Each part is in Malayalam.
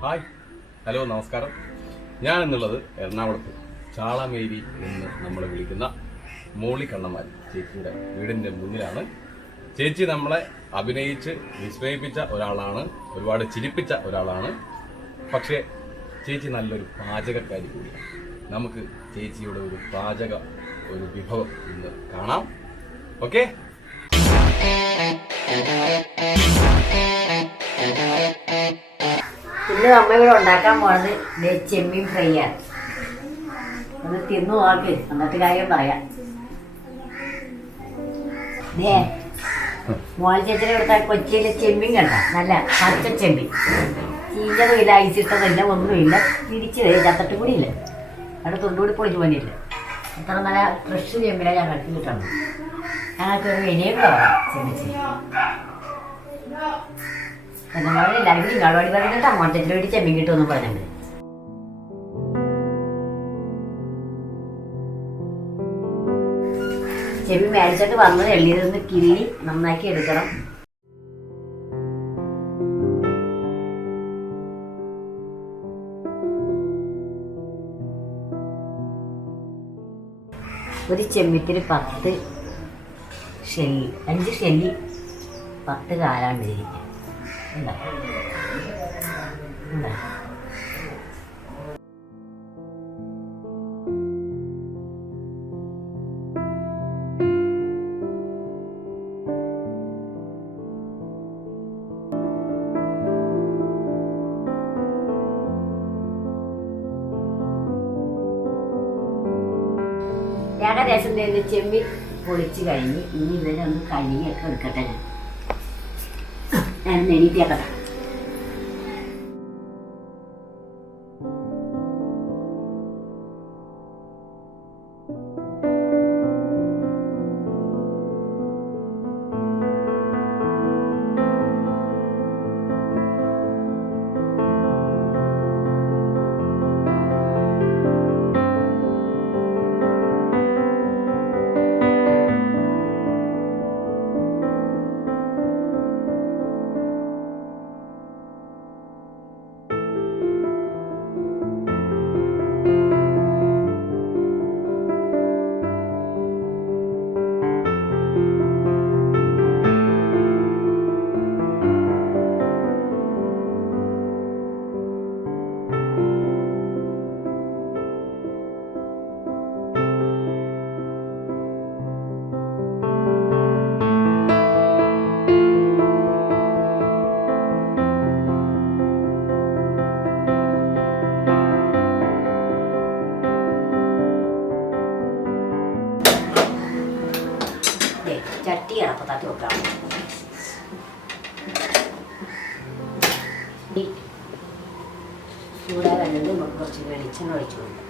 ഹായ്, ഹലോ, നമസ്കാരം. ഞാൻ എന്നുള്ളത് എറണാകുളത്ത് ചാളമേരി എന്ന് നമ്മൾ വിളിക്കുന്ന മോളി കണ്ണന്മാർ ചേച്ചിയുടെ വീടിൻ്റെ മുന്നിലാണ്. ചേച്ചി നമ്മളെ അഭിനയിച്ച് വിസ്മയിപ്പിച്ച ഒരാളാണ്, ഒരുപാട് ചിരിപ്പിച്ച ഒരാളാണ്. പക്ഷേ ചേച്ചി നല്ലൊരു പാചകക്കാരി കൂടിയാണ്. നമുക്ക് ചേച്ചിയുടെ ഒരു പാചക വിഭവം ഇന്ന് കാണാം. ഓക്കെ, ഇന്ന് നമ്മളിവിടെ ഉണ്ടാക്കാൻ പോകുന്നത് ചെമ്മീൻ ഫ്രൈ ആണ്. ഒന്ന് തിന്നു നോക്ക്, എന്നിട്ട് കാര്യം പറയാം. മോളി ചേച്ചിനെ കൊടുത്താൽ കൊച്ചിയിലെ ചെമ്മീൻ കണ്ട, നല്ല പച്ച ചെമ്മീൻ, ചീഞ്ഞതുമില്ല, ഐസിട്ടതില്ല, ഒന്നുമില്ല, തിരിച്ച് വരും, ചത്തട്ട് കൂടിയില്ല, അവിടെ തൊണ്ടുകൂടി പൊളിച്ച് പോയില്ല. അത്ര നല്ല ഫ്രഷ് ചെമ്മീനാണ് ഞങ്ങൾക്ക് കിട്ടണം. ഞങ്ങൾക്ക് ഒരു വിനയം പറയാം ചെമ്മിച്ച്. നമ്മൾ എല്ലാവരും ഇങ്ങാടുപാടി പറഞ്ഞിട്ട് അമ്മോട്ടത്തിൽ വേണ്ടി ചെമ്മീൻ കിട്ടുമെന്ന് പറഞ്ഞിട്ടുണ്ട്. ചെമ്മീൻ മേടിച്ചിട്ട് വന്നത് എള്ളിയിലൊന്ന് കിള്ളി നന്നാക്കി എടുക്കണം. ഒരു ചെമ്മീത്തിന് 10 ഷെല്ലി, 5 ഷെല്ലി 10 കാലാണ് ഇരിക്കുക. ഏകദേശം ചെമ്മീൻ പൊളിച്ച് കഴിഞ്ഞ് ഇനി ഇവരെ ഒന്ന് കഴുകിയൊക്കെ എടുക്കട്ടെ. ഞാൻ എണീറ്റിയാക്കട്ടെ. ചട്ടി അടപ്പത്താത്തി വെക്കാം. ചൂടായി വരുന്നത് നമുക്ക് കുറച്ച് വെളിച്ചെണ്ണ ഒഴിച്ചു കൊടുക്കാം.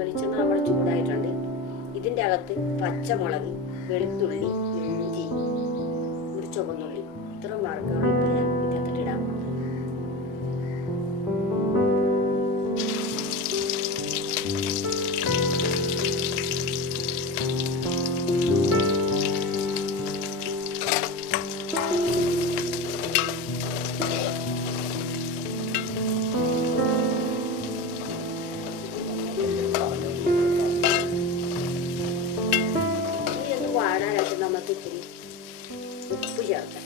വെളിച്ചെണ്ണ നമ്മൾ ചൂടായിട്ടുണ്ട്. ഇതിൻ്റെ അകത്ത് പച്ചമുളക്, വെളുത്തുള്ളി, ഇഞ്ചി, ചുവന്നുള്ളി, ഇത്ര മാർക്കാണ് ഇപ്പം ഞാൻ ഇതിനകത്തിട്ട് ഇടാൻ പോകുന്നത്. ഇനി ഒന്ന് വാടാനായിട്ട് നമുക്ക് ഇത്തിരി ഉപ്പ് ചേർക്കാം.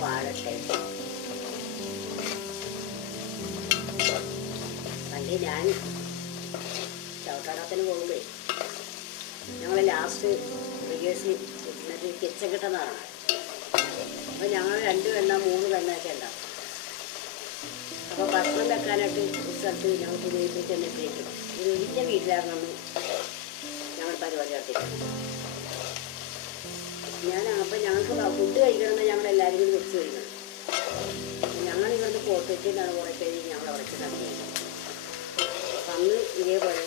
വാഴട്ടെ. പണ്ട് ഞാൻ ചവിട്ടാടത്തിന് പോകുമ്പോഴേ ഞങ്ങൾ ലാസ്റ്റ് റിഹേഴ്സൽ കിച്ചൻ കിട്ടുന്നതാണ്. അപ്പോൾ ഞങ്ങൾ 2 വെണ്ണ 3 വെണ്ണയൊക്കെ ഉണ്ടാവും. അപ്പോൾ ഭക്ഷണം വെക്കാനായിട്ട് ഒരു സ്ഥലത്ത് ഞങ്ങൾക്ക് ഉപയോഗിച്ചിട്ടുണ്ടെങ്കിലും ഒരു വലിയ വീട്ടിലാണ് ഞങ്ങൾ പരിപാടി നടത്തിയിട്ടുണ്ട്. അപ്പം ഞങ്ങൾക്ക് ഫുഡ് കഴിക്കണമെന്ന് ഞങ്ങളെല്ലാവരും കൂടി വെച്ച് കഴിക്കണം. ഞങ്ങളിവിടുന്ന് പോർട്ടേറ്റിൽ നിന്നാണ് കുറേ പേര് ഞങ്ങൾ ഉറച്ച് നടത്തിയത്. അതേപോലെ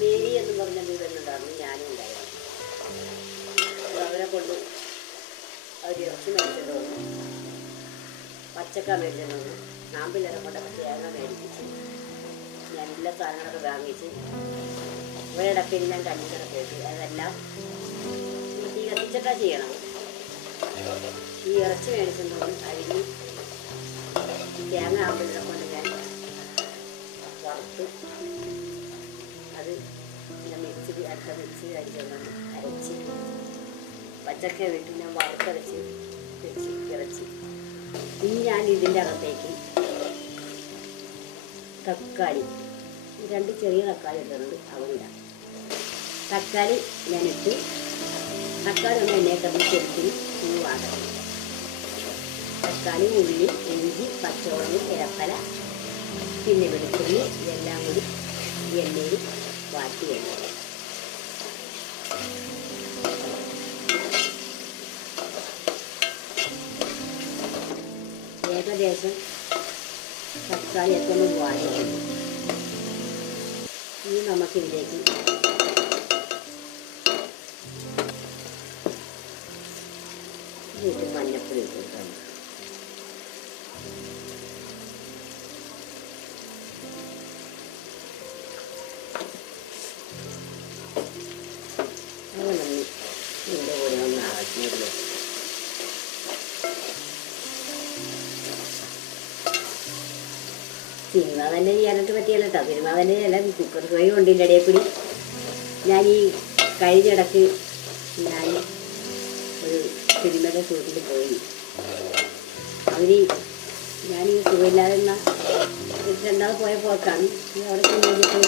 മേരി എന്ന് പറഞ്ഞൊരു പെണ്ണുണ്ടായിരുന്നു, ഞാനും ഉണ്ടായിരുന്നു. അപ്പോൾ അവരെ കൊണ്ട് അവർ ഇറച്ചി മേടിച്ചിട്ട് വന്നു, പച്ചക്ക മേടിച്ചിട്ട് വന്നു, നാമ്പിലരെ കൊണ്ടൊക്കെ തേങ്ങ മേടിപ്പിച്ച് ഞാൻ എല്ലാ സാധനങ്ങളൊക്കെ വാങ്ങിച്ച് ഒരിടപ്പിൽ ഞാൻ കഞ്ഞിക്കട പോയിട്ട് അതെല്ലാം തീ കത്തിച്ചിട്ടാണ് ചെയ്യണം. ഈ ഇറച്ചി മേടിച്ചിട്ടുണ്ടെങ്കിൽ അരിഞ്ഞ് തേങ്ങ ആമ്പിലരെ കൊണ്ട് ഞാൻ വറുത്ത് അത് ഞാൻ അടുത്ത മിക്സി അടിച്ചൊന്ന് അരച്ച് പച്ചക്ക വിട്ട് ഞാൻ വറുത്തരച്ച് വെച്ച് ഇറച്ചി. ഇനി ഞാൻ ഇതിൻ്റെ അകത്തേക്ക് തക്കാളി, 2 ചെറിയ തക്കാളി ഇട്ടിട്ടുണ്ട്, അവനിടാം. തക്കാളി ഞാനിട്ട് തക്കാളി ഒന്ന് എണ്ണയെ കിടന്ന് ശരിക്കും വാടണം. തക്കാളി, ഉള്ളി, ഇഞ്ചി, പച്ചമുളക്, ഏലപ്പല, പിന്നെ വെളുത്തുള്ളി ഇതെല്ലാം കൂടി എണ്ണയിൽ വാട്ടി വെക്കണം. ഏകദേശം തക്കാളിയൊക്കെ ഒന്ന് വാടിക്കുന്നു. ഇനി നമുക്കിതിലേക്ക് മഞ്ഞപ്പൊടി ഇട്ട് കൊടുക്കാം. അതൊന്നും ഇതിൻ്റെ കൂടെ ഒന്ന് ആവശ്യമില്ല. സിനിമ തന്നെ ചെയ്യാനായിട്ട് പറ്റിയല്ല കേട്ടോ. സിനിമ തന്നെ അല്ല, കുക്കർ ഫ്രൈ കൊണ്ടിൻ്റെ ഇടയിൽ കൂടി ഞാൻ ഈ കഴിഞ്ഞിടക്ക് ഞാൻ ഒരു സിനിമയുടെ ഷൂട്ടിൽ പോയി. അവർ ഞാൻ ഈ സുഖമില്ലാതെ രണ്ടാമത് പോയ പോക്കാണ്. അവിടെ ചെന്നിട്ട്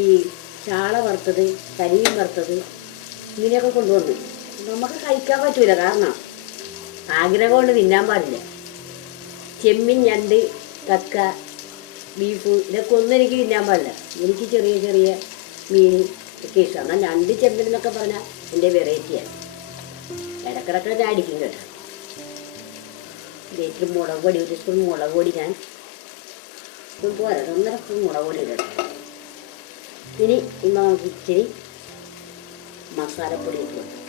ഈ ചാള വറുത്തത്, കരിയും വറുത്തത് ഇങ്ങനെയൊക്കെ കൊണ്ടുവന്നു. നമുക്ക് കഴിക്കാൻ പറ്റൂല, കാരണം ആഗ്രഹം കൊണ്ട് തിന്നാൻ പാടില്ല. ചെമ്മീൻ, ഞണ്ട്, കക്ക, ബീഫ് ഇതൊക്കെ ഒന്നും എനിക്ക് തിന്നാൻ പാടില്ല. എനിക്ക് ചെറിയ ചെറിയ മീൻ ഒക്കെ ഇഷ്ടമാണ്. എന്നാൽ ഞണ്ട്, ചെമ്മീൻ എന്നൊക്കെ പറഞ്ഞാൽ എൻ്റെ വെറൈറ്റിയാണ്. ഇടക്കിടക്ക് ഞാൻ അടിക്കും കേട്ടോ. ഇത്തിരി മുളക് പൊടി, 1 സ്പൂൺ മുളക് പൊടി ഞാൻ പോരാ, 1.5 സ്പൂൺ മുളക് പൊടി ഇടണം. ഇനി നമുക്ക് ഇച്ചിരി മസാലപ്പൊടി ഇട്ട് കൊടുക്കാം.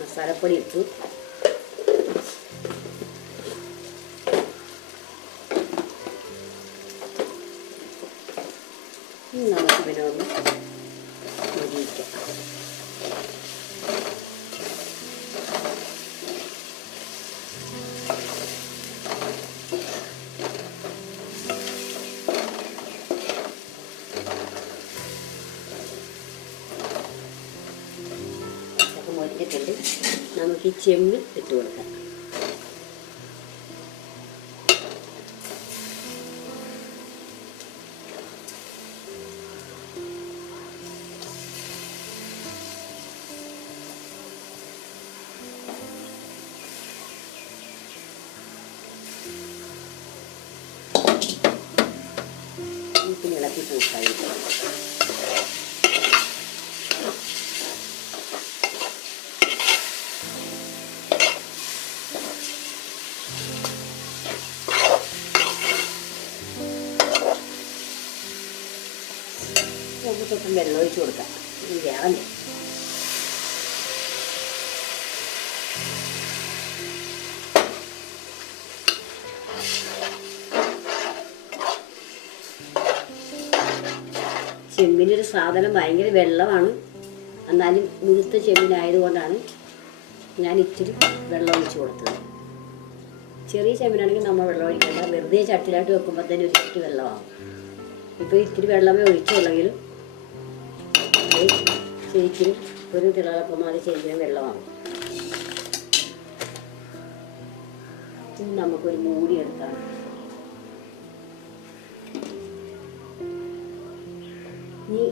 മസാലപ്പൊടി ഇട്ടു. നമുക്ക് പിന്നെ ഒന്ന് പൊരിയിക്കാം. മൊരിഞ്ഞിട്ടുണ്ട്. നമുക്ക് ഈ ചെമ്മീൻ ഇട്ട് കൊടുക്കാം. പിന്നെ ഇളക്കി പൂക്കായി തൊട്ടും വെള്ളം ഒഴിച്ച് കൊടുക്കാം. ഇത് വേറെന്തേ ചെമ്മീനൊരു സാധനം ഭയങ്കര വെള്ളമാണ്. എന്നാലും മുഴുത്ത ചെമ്മീനായതുകൊണ്ടാണ് ഞാൻ ഇച്ചിരി വെള്ളം ഒഴിച്ച് കൊടുത്തത്. ചെറിയ ചെമ്മീനാണെങ്കിൽ നമ്മൾ വെള്ളം ഒഴിക്കേണ്ട, വെറുതെ ചട്ടിലായിട്ട് വെക്കുമ്പോൾ തന്നെ ഒരു ഇത്തിരി വെള്ളമാകും. ഇപ്പോൾ ഇത്തിരി വെള്ളമേ ഒഴിച്ചുള്ളെങ്കിലും ശരിക്കും ഒരു തിളക്കമാതിരി ശരിക്കും വെള്ളമാകും. നമുക്കൊരു മൂടി എടുക്കാം. ഈ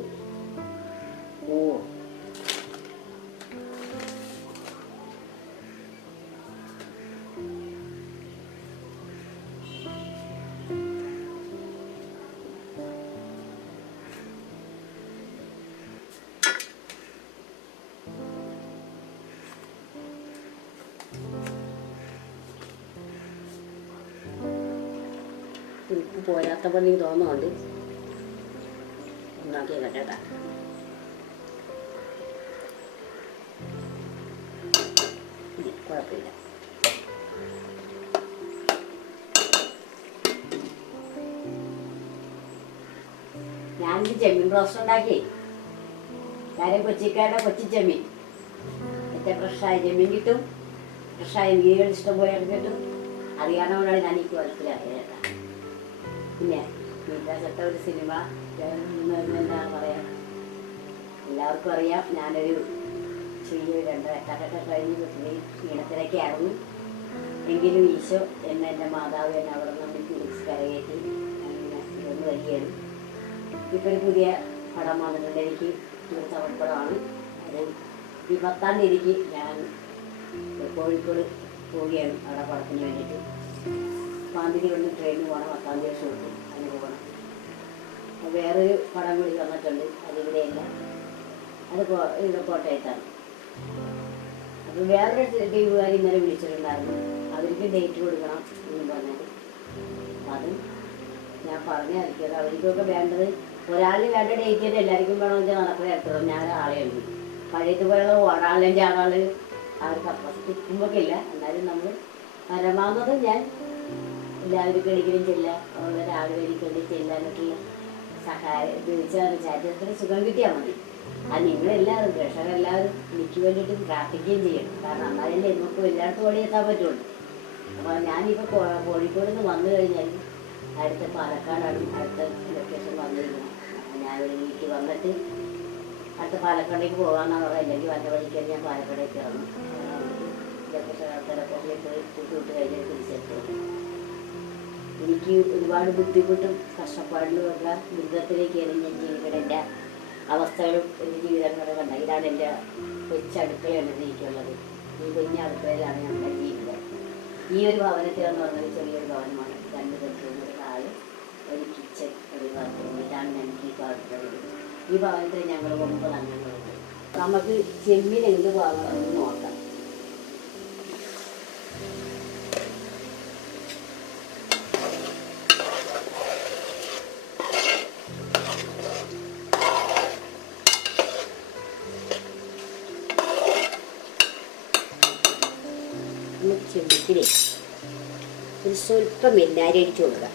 ഉപ്പ് പോരാത്ത പോലെ തോന്നുന്നുണ്ട്. ഒന്നാക്കി കേട്ടാ. കുഴപ്പമില്ല. ഞാനിത് ചെമ്മീൻ റോസ്റ്റ് ഉണ്ടാക്കി. കാര്യം കൊച്ചിക്കാരുടെ കൊച്ചി ചെമ്മീൻ, മറ്റേ ഫ്രഷായ ചെമ്മീൻ കിട്ടും, ഫ്രഷായ മീനുകൾ ഇഷ്ടംപോലെ കിട്ടും. അറിയാവുന്നതുകൊണ്ടാണ് ഞാൻ ഈ മനസ്സിലാക്കിയത്. പിന്നെ മീൻകാശത്ത ഒരു സിനിമ എന്താ പറയുക, എല്ലാവർക്കും അറിയാം. ഞാനൊരു ചെറിയ 2 എട്ടൊക്കെ കഴിഞ്ഞ് ഈണത്തിലൊക്കെയായിരുന്നു. എങ്കിലും ഈശോ എന്നെ, എൻ്റെ മാതാവ് എന്നെ അവിടെ നിന്ന് തിരിച്ച് കരകയറ്റി അങ്ങനെ ഇതൊന്ന് വരികയാണ്. ഇപ്പോൾ ഒരു പുതിയ പടം വന്നിട്ടുണ്ട്. എനിക്ക് ഒരു തമിഴ്പ്പടമാണ്. അത് ഈ 10-ാം തീയതിക്ക് ഞാൻ കോഴിക്കോട് പോവുകയാണ് അവിടെ പടത്തിന് വേണ്ടിയിട്ട്. 5-ാം തീയതി ഒന്ന് ട്രെയിനിന് പോകണം, 10-ാം തീയതി ഷൂട്ട് അങ്ങനെ പോകണം. വേറൊരു പടം കൂടി വന്നിട്ടുണ്ട്, അതിവിടെയല്ല, അത് ഇവിടെ കോട്ടയത്താണ്. അപ്പോൾ വേറൊരു ടീമുകാർ ഇന്നലെ വിളിച്ചിട്ടുണ്ടായിരുന്നു. അവർക്ക് ഡേറ്റ് കൊടുക്കണം എന്ന് പറഞ്ഞത്. അതും ഞാൻ പറഞ്ഞായിരിക്കും. അവർക്കൊക്കെ വേണ്ടത് ഒരാളിന് വേണ്ട ഡേറ്റ് തന്നെ എല്ലാവർക്കും വേണമെങ്കിൽ നടക്കുന്ന എടുത്തോളും. ഞാൻ ആളെ എഴുതി പഴയത്ത് പോലുള്ള ഒരാളെൻ്റെ ആളാൾ ആ ഒരു കപ്പാസിറ്റി ഇല്ല. എന്നാലും നമ്മൾ പരമാവധി ഞാൻ എല്ലാവർക്കും ഒരിക്കലും ചെല്ലാം, അവരുടെ ആളുകളിലേക്ക് ചെല്ലാനൊക്കെയുള്ള സഹായം ഉപയോഗിച്ചാൽ ചാരിത്രത്തിന് സുഖം കിട്ടിയാൽ മതി. അത് നിങ്ങളെല്ലാവരും പ്രേക്ഷകരെല്ലാവരും എനിക്ക് വേണ്ടിയിട്ട് പ്രാർത്ഥിക്കുകയും ചെയ്യണം. കാരണം എന്നാലല്ലേ നമുക്ക് എല്ലായിടത്തും ഓടിയെത്താൻ പറ്റുള്ളൂ. അപ്പോൾ ഞാനിപ്പോൾ കോഴിക്കോട് നിന്ന് വന്നു കഴിഞ്ഞാൽ അടുത്ത പാലക്കാടാണ് അടുത്ത ലൊക്കേഷൻ വന്നിരിക്കുന്നത്. അപ്പോൾ ഞാനൊരു വീട്ടിൽ വന്നിട്ട് അടുത്ത പാലക്കാടേക്ക് പോകാമെന്നാണ് പറയുന്നത്. അല്ലെങ്കിൽ വന്ന വഴിക്കാൻ ഞാൻ പാലക്കാടേക്ക് ഇറങ്ങും. ലൊക്കേഷൻ അടുത്ത ലൊക്കേഷനിൽ പോയി കൂട്ടുവിട്ട് കഴിഞ്ഞാൽ തിരിച്ചെത്തും. എനിക്ക് ഒരുപാട് ബുദ്ധിമുട്ടും കഷ്ടപ്പാടിലുമുള്ള ദുരിതത്തിലേക്കാണ് ഞാൻ ജീവിക്കേണ്ട അവസ്ഥകളും എൻ്റെ ജീവിതങ്ങളൊക്കെ കണ്ട. ഇതാണ് എൻ്റെ കൊച്ചടുക്കളയാണ് എനിക്കുള്ളത്. ഈ കുഞ്ഞ അടുക്കളയിലാണ് ഞങ്ങളുടെ ജീവിതം. ഈ ഒരു ഭവനത്തിലെന്ന് പറഞ്ഞാൽ ചെറിയൊരു ഭവനമാണ്. 2 ബെഡ്റൂം, ഒരു ഹാള്, ഒരു കിച്ചൺ, ഒരു ബാത്റൂം. ഇതാണ് ഞങ്ങൾക്ക് ഈ ഭവനത്തിലുള്ളത്. ഈ ഭവനത്തിൽ ഞങ്ങൾ 9 അംഗങ്ങളുണ്ട്. നമുക്ക് ചെമ്മീൻ എന്ത് ഭാഗമാണെന്ന് നോക്കാം. ചെമ്മീനിൽ ഒരു സ്വല്പം വെണ്ണാരി അടിച്ചു കൊടുക്കുക.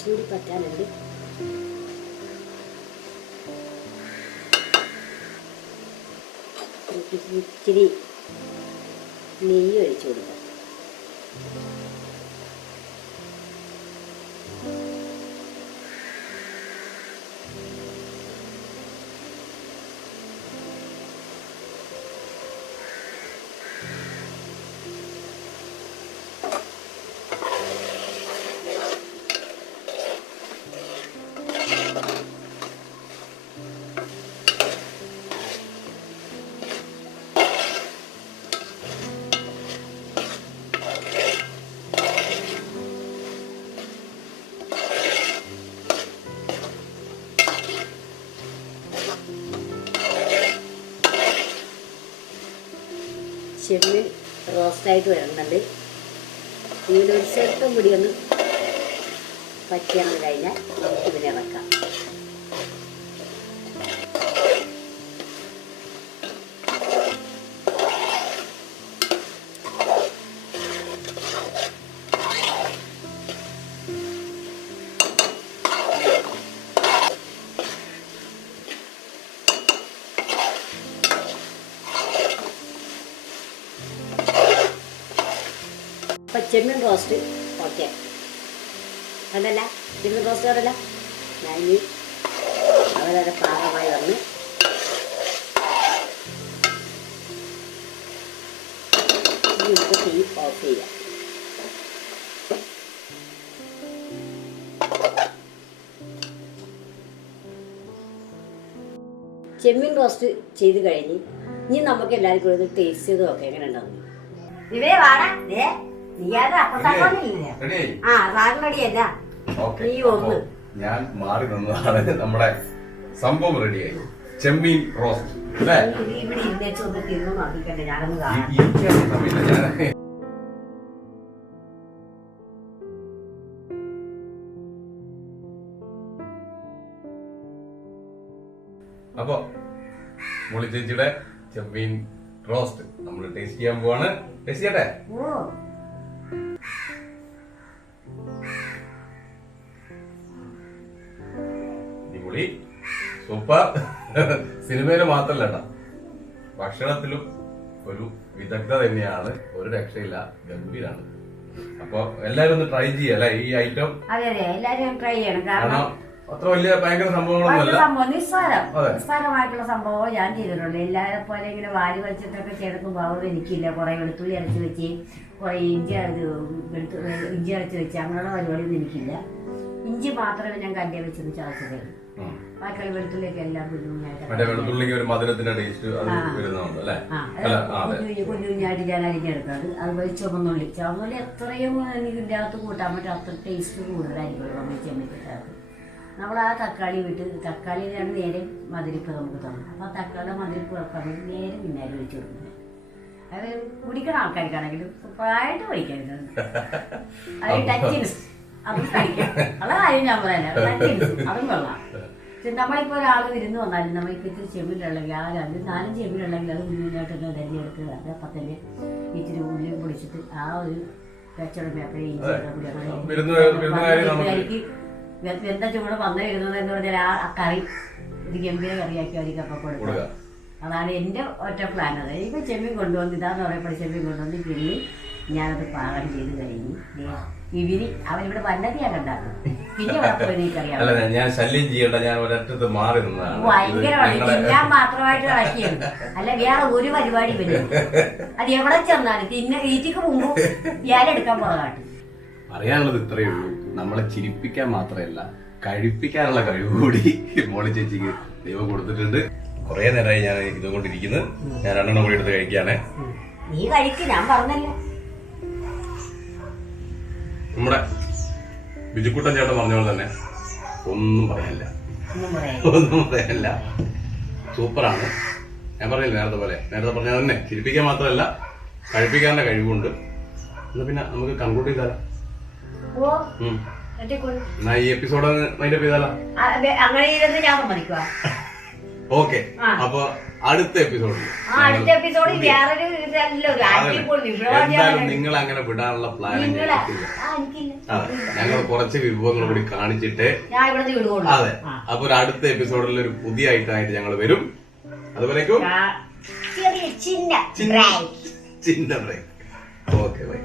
ചൂടി പറ്റാനുണ്ട്. ഇച്ചിരി നെയ്യ് ഒഴിച്ചു കൊടുക്കാം. ചെമ്മീൻ റോസ്റ്റായിട്ട് വരുന്നുണ്ട്. ഇതിൻ്റെ ഒരു സ്വല്പം കൂടി ഒന്ന് പറ്റിയാന്ന് കഴിഞ്ഞാൽ നമുക്ക് ഇതിനെ ഇറക്കാം. അപ്പം ചെമ്മീൻ റോസ്റ്റ് ഓക്കെ കണ്ടല്ല, ചെമ്മീൻ റോസ്റ്റ് കണ്ടല്ല. ഞാൻ ഇനി അവരവരെ പാകമായി വന്ന് തീ ഓഫ് ചെയ്യാം. ചെമ്മീൻ റോസ്റ്റ് ചെയ്ത് കഴിഞ്ഞ് ഇനി നമുക്ക് എല്ലാവർക്കും ഒരു ടേസ്റ്റ് ചെയ്ത് നോക്കാം എങ്ങനെ ഉണ്ടാവും. ഇവേ വാടാ നീയാതെ അപ്പത്താക്കൊന്നില്ലേ? ആ സാധനം റെഡിയല്ല. നീ ഒന്ന് ഞാൻ മാറി നിന്നതാണ്. നമ്മുടെ സംഭവം റെഡിയായി. ചെമ്മീൻ റോസ്റ്റ് ഇവിടെ ഇരുന്നേച്ച് ഒന്ന് തിന്നു നോക്കിക്കണ്ടേ, ഞാനൊന്ന് കാണാം. അപ്പൊ മോളി ചേച്ചിയുടെ ചെമ്മീൻ റോസ്റ്റ് നമ്മൾ ടേസ്റ്റ് ചെയ്യാൻ പോവാണ്. ടേസ്റ്റ് ചെയ്യട്ടെ? അടിപൊളി, സൂപ്പർ. സിനിമയില് മാത്രല്ല കേട്ടോ, ഭക്ഷണത്തിലും ഒരു വിദഗ്ധ തന്നെയാണ്. ഒരു രക്ഷയില്ല, ഗംഭീരാണ്. അപ്പൊ എല്ലാരും ഒന്ന് ട്രൈ ചെയ്യല്ലേ ഈ ഐറ്റം? അതെ എല്ലാരും ട്രൈ ചെയ്യണം. കാരണം അത്ര വലിയ ഭയങ്കര സംഭവങ്ങളൊന്നുമല്ല, നിസ്സാരമായിട്ടുള്ള സംഭവം ഞാൻ ചെയ്തിട്ടുണ്ട്. എല്ലാവരെ പോലെ ഇങ്ങനെ വാരി വലിച്ചിട്ടൊക്കെ ചേർക്കുമ്പോൾ അവർ എനിക്കില്ല. കുറെ വെളുത്തുള്ളി അരച്ച് വെച്ച്, കുറെ ഇഞ്ചി അരച്ച് വെച്ച്, അങ്ങനെയുള്ള പരിപാടിയൊന്നും എനിക്കില്ല. ഇഞ്ചി മാത്രമേ ഞാൻ കല്ലിൽ വെച്ചത് ചതച്ചതേ. ബാക്കിയുള്ള വെളുത്തുള്ളിയൊക്കെ എല്ലാം കുഞ്ഞുഞ്ഞായിട്ട് ഞാൻ അരിഞ്ഞെടുക്കുന്നത്. അതുപോലെ ചുവന്നുള്ളി എത്രയും എനിക്ക് ഇതിൻ്റെ അകത്ത് കൂട്ടാൻ പറ്റും, അത്ര ടേസ്റ്റ് കൂടുതലായിരിക്കും നമ്മൾ ചെമ്മിട്ടിട്ട്. നമ്മൾ ആ തക്കാളി വിട്ട്, തക്കാളിയിലാണ് നേരെ മധുരിപ്പ് നമുക്ക് തന്നു. അപ്പോൾ ആ തക്കാളിയുടെ മധുരിപ്പ് വെക്കാൻ വേണ്ടി നേരെ പിന്നാലെ ഒഴിച്ചു കൊടുക്കുന്നത്. അത് കുടിക്കുന്ന ആൾക്കാർക്കാണെങ്കിലും സൂപ്പറായിട്ട് കഴിക്കരുത്. അത് ടച്ചിൻസ് അതും കഴിക്കാം. അതാ കാര്യം ഞാൻ പറയാൻ, ടച്ചിൻസ് അതും കൊള്ളാം. നമ്മളിപ്പോൾ ഒരാൾ വിരുന്ന് വന്നാലും നമ്മളിപ്പോൾ ഇത്തിരി ചെമ്മിലുണ്ടെങ്കിൽ ആ 4 ചെമ്മിലുണ്ടെങ്കിൽ അത് മുന്നിലോട്ടൊക്കെ തെരഞ്ഞെടുക്കുക. അപ്പം തന്നെ ഇത്തിരി ഉള്ളി പൊടിച്ചിട്ട് ആ ഒരു കച്ചവടം എന്താ ചൂടെ വന്നു വരുന്നത് എന്ന് പറഞ്ഞാൽ ആ കറി ഇത് ഗംഭീര കറിയാക്കി അവർക്ക് അപ്പം കൊടുക്കുക. അതാണ് എൻ്റെ ഒറ്റ പ്ലാൻ. അത് എനിക്ക് ചെമ്മീൻ കൊണ്ടുവന്ന് ഇതാന്ന് പറയപ്പോൾ ചെമ്മീൻ കൊണ്ടുവന്ന് കിള്ളി ഞാനത് പാകം ചെയ്ത് കഴിഞ്ഞു. ഇവര് അവരിവിടെ വല്ലതിയാകണ്ടാക്കും. പിന്നെ എനിക്കറിയാം ഞാൻ ശല്യം ചെയ്യണ്ട, ഞാൻ ഒരറ്റത്ത് മാറി നിന്നതാണ്. ഭയങ്കരമാണ് തിന്നാൻ മാത്രമായിട്ട് ഇറക്കിയത്. അല്ല വേറെ ഒരു പരിപാടി വരും. അത് എവിടെ ചെന്നാലും തീറ്റക്ക് മുമ്പ് ഞാനെടുക്കാൻ പോകാട്ട്. അറിയാനുള്ളത് ഇത്രയേ ഉള്ളൂ. നമ്മളെ ചിരിപ്പിക്കാൻ മാത്രമല്ല, കഴിപ്പിക്കാനുള്ള കഴിവ് കൂടി മോളി ചേച്ചിക്ക് ദൈവം കൊടുത്തിട്ടുണ്ട്. കുറെ നേരമായി ഞാൻ ഇതുകൊണ്ടിരിക്കുന്നത്. ഞാൻ 2 കൂടി എടുത്ത് കഴിക്കുകയാണേ. നീ കഴിക്കും, ഞാൻ പറഞ്ഞല്ലോ. നമ്മുടെ ബിജുക്കുട്ടൻ ചേട്ടൻ പറഞ്ഞ പോലെ തന്നെ ഒന്നും പറയാനില്ല. സൂപ്പറാണ്. ഞാൻ പറഞ്ഞില്ല നേരത്തെ പറഞ്ഞ തന്നെ ചിരിപ്പിക്കാൻ മാത്രമല്ല കഴിപ്പിക്കാനുള്ള കഴിവുണ്ട്. എന്നാ പിന്നെ നമുക്ക് കൺക്ലൂഡ് ചെയ്താലോ? എന്നാ ഈ എപ്പിസോഡ് മൈൻഡ് അപ്പ് ചെയ്താലോ? ഓക്കെ. അപ്പൊ അടുത്ത എപ്പിസോഡിൽ എന്തായാലും നിങ്ങൾ അങ്ങനെ വിടാനുള്ള പ്ലാൻ ഞങ്ങൾ കുറച്ച് വിഭവങ്ങൾ കൂടി കാണിച്ചിട്ട് അതെ. അപ്പൊ ഒരു അടുത്ത എപ്പിസോഡിൽ ഒരു പുതിയ ഐറ്റമായിട്ട് ഞങ്ങൾ വരും. അതുപോലേക്കും ചിന്ന ബ്രേക്ക്. Okay, by.